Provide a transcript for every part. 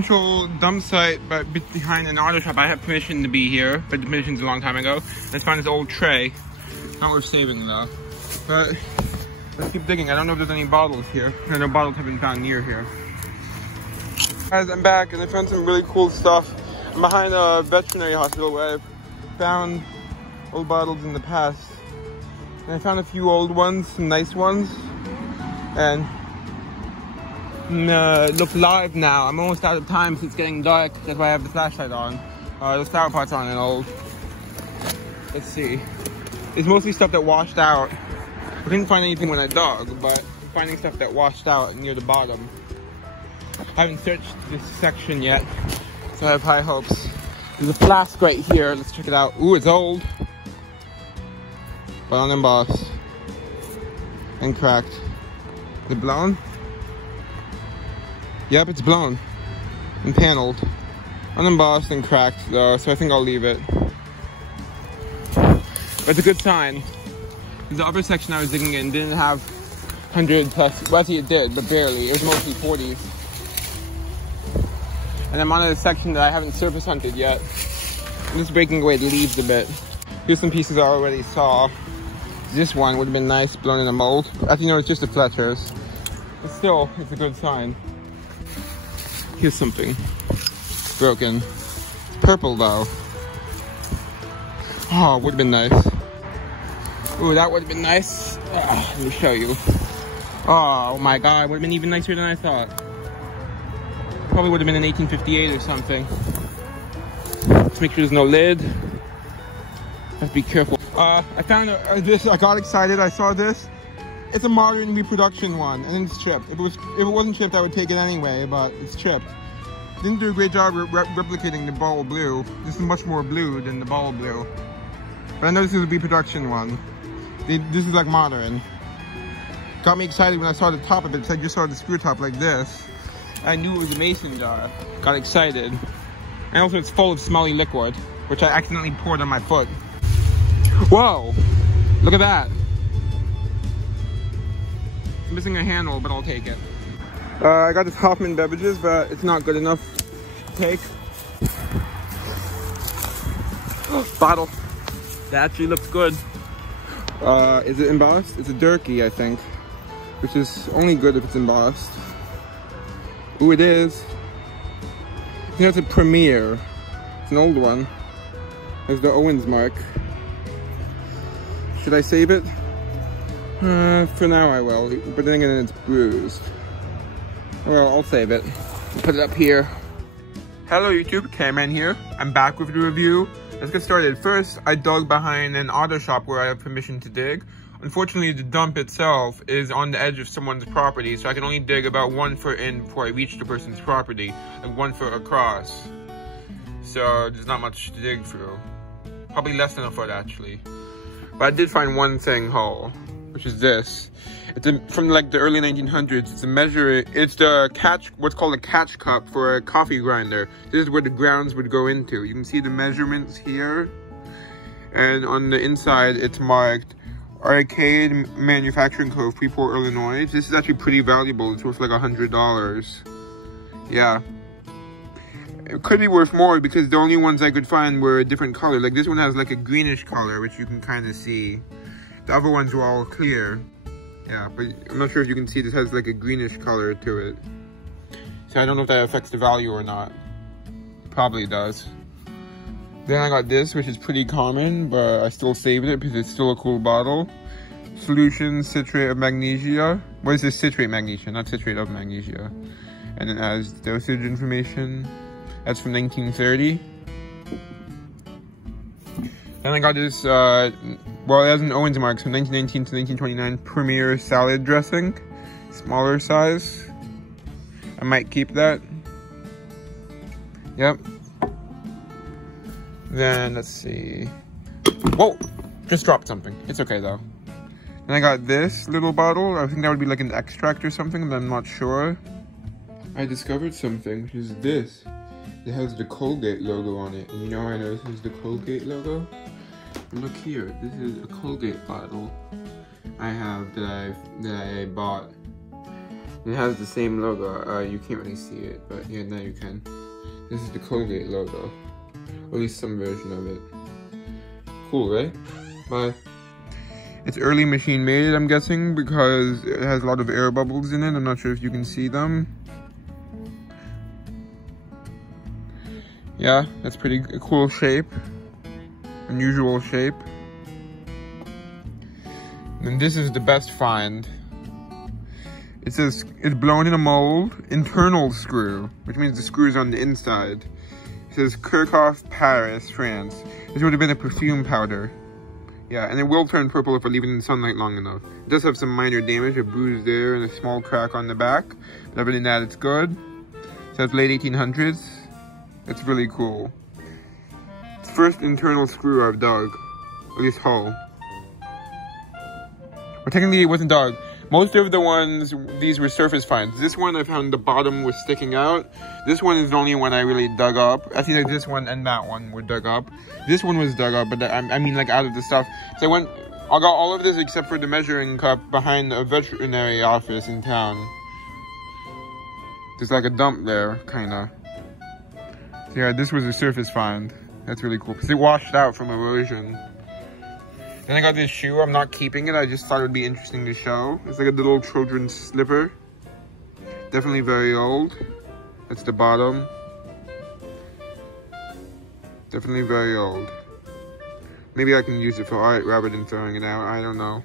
Central dump site, but behind an auto shop. I have permission to be here, but the permission's a long time ago. I just found this old tray. Not worth saving though. But let's keep digging. I don't know if there's any bottles here. No bottles have been found near here. Guys, I'm back and I found some really cool stuff. I'm behind a veterinary hospital where I've found old bottles in the past. And I found a few old ones, some nice ones. And look live now. I'm almost out of time since it's getting dark. That's why I have the flashlight on. The flower pots on and old. Let's see. It's mostly stuff that washed out. I didn't find anything when I dug, but I'm finding stuff that washed out near the bottom. I haven't searched this section yet, so I have high hopes. There's a flask right here. Let's check it out. Ooh, it's old, but unembossed and cracked. Is it blown? Yep, it's blown and paneled. Unembossed and cracked though, so I think I'll leave it. But it's a good sign. The upper section I was digging in didn't have 100 plus, well actually it did, but barely. It was mostly 40s. And I'm on a section that I haven't surface hunted yet. I'm just breaking away the leaves a bit. Here's some pieces I already saw. This one would have been nice, blown in a mold. Actually, no, it's just the Fletchers. But still, it's a good sign. Here's something. Broken. It's purple though. Oh, would have been nice. Ooh, that would have been nice. Let me show you. Oh my god, would have been even nicer than I thought. Probably would have been in 1858 or something. Let's make sure there's no lid. Have to be careful. I found this. I got excited. I saw this. It's a modern reproduction one, and it's chipped. If it wasn't chipped, I would take it anyway. But it's chipped. Didn't do a great job replicating the ball blue. This is much more blue than the ball blue. But I know this is a reproduction one. This is like modern. Got me excited when I saw the top of it, because I just saw the screw top like this. I knew it was a mason jar. Got excited. And also it's full of smelly liquid, which I accidentally poured on my foot. Whoa! Look at that. It's missing a handle, but I'll take it. I got this Hoffman beverages, but it's not good enough to take. Bottle. That actually looks good. Is it embossed? It's a Durkee, I think. Which is only good if it's embossed. Ooh, it is. I think that's a Premier. It's an old one. There's the Owens mark. Should I save it? For now I will, but then again it's bruised. Well, I'll save it. Put it up here. Hello YouTube, Cameron here. I'm back with the review. Let's get started. First, I dug behind an auto shop where I have permission to dig. Unfortunately, the dump itself is on the edge of someone's property, so I can only dig about 1 foot in before I reach the person's property, like 1 foot across. So there's not much to dig through. Probably less than a foot actually. But I did find one thing whole, which is this. It's from like the early 1900s. It's a measure. It's the what's called a catch cup for a coffee grinder. This is where the grounds would go into. You can see the measurements here, and on the inside it's marked Arcade Manufacturing Co. Freeport, Illinois. This is actually pretty valuable. It's worth like $100. Yeah. It could be worth more because the only ones I could find were a different color. Like this one has like a greenish color, which you can kind of see. The other ones were all clear. Yeah, but I'm not sure if you can see this has like a greenish color to it. So I don't know if that affects the value or not. Probably does. Then I got this, which is pretty common, but I still saved it because it's still a cool bottle. Solution citrate of magnesia. What is this? Citrate magnesia, not citrate of magnesia. And it has dosage information. That's from 1930. Then I got this, well, it has an Owens mark, so 1919 to 1929 Premier salad dressing. Smaller size. I might keep that. Yep. Then, let's see. Whoa! Just dropped something. It's okay, though. Then I got this little bottle. I think that would be like an extract or something, but I'm not sure. I discovered something, which is this. It has the Colgate logo on it. And you know how I know this is the Colgate logo? Look here. This is a Colgate bottle I have that I bought. It has the same logo. You can't really see it, but yeah, now you can. This is the Colgate logo. Or at least some version of it. Cool, right? Bye. It's early machine made, I'm guessing, because it has a lot of air bubbles in it. I'm not sure if you can see them. Yeah, that's pretty cool shape. Unusual shape. And this is the best find. It says it's blown in a mold, internal screw, which means the screw is on the inside. It says Kirchhoff, Paris, France. This would have been a perfume powder. Yeah, and it will turn purple if I leave it in the sunlight long enough. It does have some minor damage, a bruise there and a small crack on the back. But other than that, it's good. So it's late 1800s. It's really cool. It's the first internal screw I've dug. At least hole. Well, technically it wasn't dug. Most of the ones, these were surface finds. This one I found the bottom was sticking out. This one is the only one I really dug up. I think like this one and that one were dug up. This one was dug up, but I mean like out of the stuff. So I got all of this except for the measuring cup behind a veterinary office in town. There's like a dump there, kinda. So yeah, this was a surface find. That's really cool, because it washed out from erosion. Then I got this shoe. I'm not keeping it. I just thought it would be interesting to show. It's like a little children's slipper. Definitely very old. That's the bottom. Definitely very old. Maybe I can use it for art rather than throwing it out. I don't know.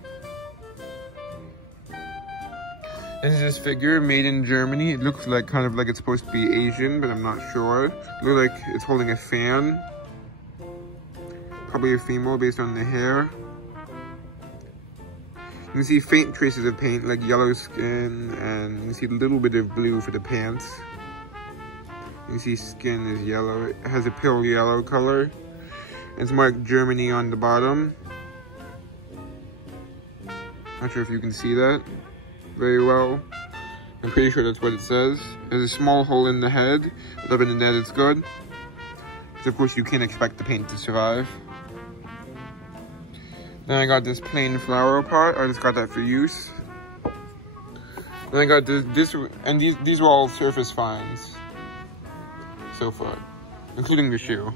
This is this figure made in Germany. It looks like kind of like it's supposed to be Asian, but I'm not sure. It looks like it's holding a fan. Probably a female based on the hair. You can see faint traces of paint, like yellow skin, and you can see a little bit of blue for the pants. You can see skin is yellow. It has a pale yellow color. It's marked Germany on the bottom. Not sure if you can see that very well. I'm pretty sure that's what it says. There's a small hole in the head. Other than that, it's good. Because of course you can't expect the paint to survive. Then I got this plain flower pot. I just got that for use. Then I got this and these were all surface finds so far, including the shoe.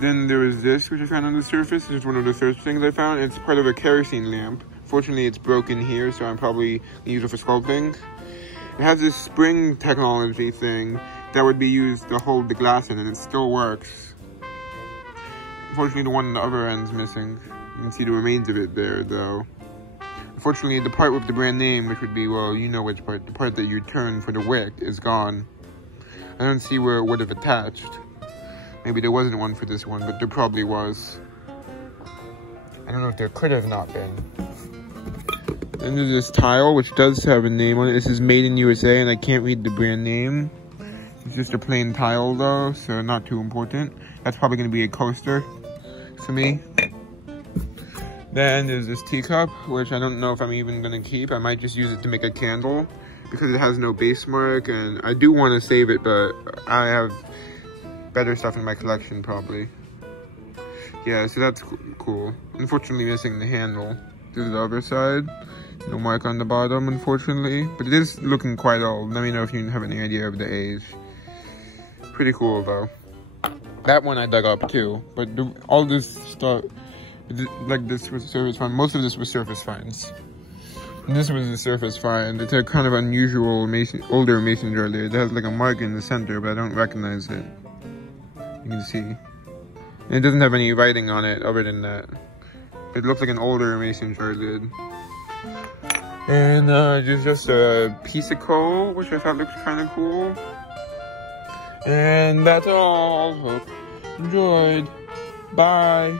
Then there was this, which I found on the surface. This is one of the first things I found. It's part of a kerosene lamp. Fortunately, it's broken here, so I'm probably gonna use it for sculpting. It has this spring technology thing that would be used to hold the glass in, and it still works. Unfortunately, the one on the other end's missing. You can see the remains of it there, though. Unfortunately, the part with the brand name, which would be, well, you know which part, the part that you turn for the wick, is gone. I don't see where it would have attached. Maybe there wasn't one for this one, but there probably was. I don't know if there could have not been. Then there's this tile, which does have a name on it. This is made in USA, and I can't read the brand name. It's just a plain tile, though, so not too important. That's probably going to be a coaster to me. Then there's this teacup, which I don't know if I'm even going to keep. I might just use it to make a candle, because it has no base mark, and I do want to save it, but I have better stuff in my collection, probably. Yeah, so that's cool. Unfortunately, missing the handle. This is the other side. No mark on the bottom, unfortunately. But it is looking quite old. Let me know if you have any idea of the age. Pretty cool, though. That one I dug up, too. But all this stuff, like this was surface find. Most of this was surface finds. And this was a surface find. It's a kind of unusual older mason jar lid. It has like a mark in the center, but I don't recognize it. You can see. And it doesn't have any writing on it other than that. It looks like an older mason jar lid. And there's just a piece of coal, which I thought looked kind of cool. And that's all. Hope you enjoyed. Bye.